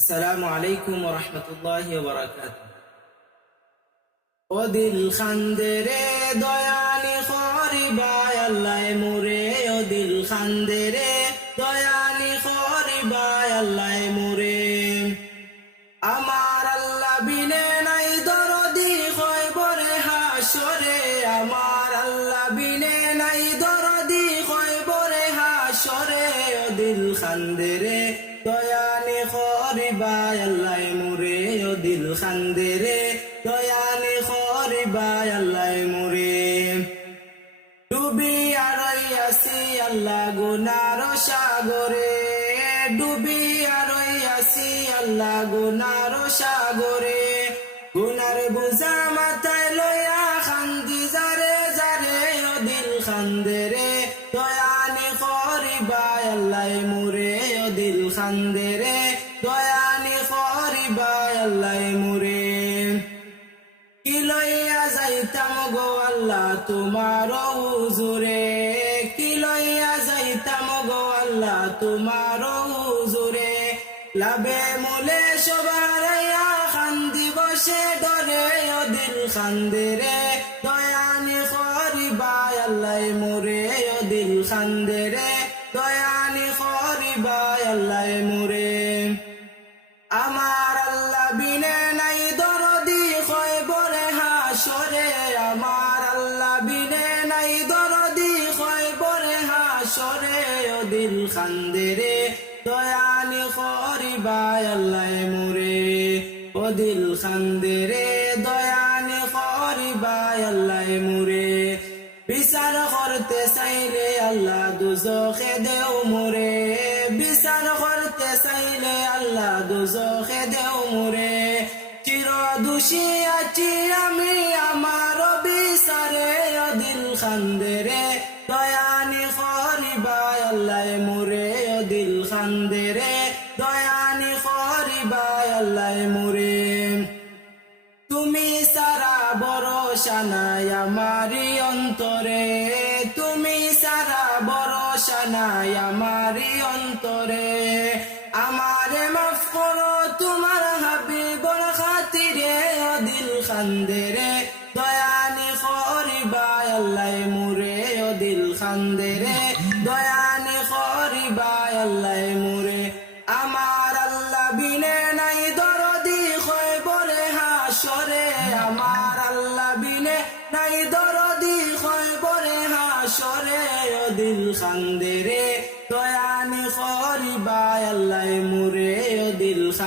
আসসালামু আলাইকুম ওয়া রাহমাতুল্লাহি ওয়া বারাকাতুহু। ও দিল খান্দে রে দয়ালি খরিবায় আল্লাহ মুরে, ও দিল খান্দে রে দয়ালি খরিবায় আল্লাহ মুরে। আমার আল্লাহ বিনে নাই দরদি খয়বরে হাসরে, আমার আল্লাহ বিনে নাই দরদি খয়বরে হাসরে। ও দিল খান্দে রে দয়ালি খরিবায় আল্লাহ মুরে, ও দিল খান্দে রে দয়ালি খরিবায় আল্লাহ মুরে। ডুবি আরই আসি আল্লাহ গুনার সাগরে, ডুবি আরই আসি আল্লাহ গুনার সাগরে। গুনার বুঝা মাথায় লয়া খান্দি জারে জারে, ও দিল খান্দে রে দয়ালি খরিবায় আল্লাহ মুরে, ও দিল খান্দে রে দয়ালি খরিবায় আল্লাহ মুরে। কি লইয়া যাইতাম গো আল্লাহ তোমার হুজুরে, কি লইয়া যাইতাম গো আল্লাহ তোমার হুজুরে। লাভে মূলে সবার খান্দি বসে ডরে, ও দিল খান্দে রে দয়ালি খরিবায় আল্লাহ মুরে, ও দিল খান্দে রে দয়ালি খরিবায় আল্লাহ মুরে। আমার আল্লাহ বিনে নাই দরদি খয়বরে হাসরে, আমার আল্লাহ বিনে নাই দরদি খয়বরে হাসরে। ও দিল খান্দে রে দয়ালি খরিবায় আল্লাহ মুরে, ও দিল খান্দে রে দয়ালি খরিবায় আল্লাহ মুরে। বিচার করতে চাইলে আল্লাহ দুজখে দেও মুরে, বিচার করতে চাইলে আল্লাহ দুজখে দেও মুরে। চির দোষী আছি আমি আমার বিচারে, ও দিল খান্দে রে দয়ালি খরিবায় আল্লাহ মুরে, ও দিল খান্দে রে দয়ালি খরিবায় আল্লাহ মুরে। তুমি সারা ভরসা নাই আমারি অন্তরে, তুমি সারা ভরসা নাই আমারি অন্তরে। আমারে মাফ করো তোমার হাবিবর খাতিরে, ও দিল খান্দে রে দয়ালি খরিবায় আল্লাহ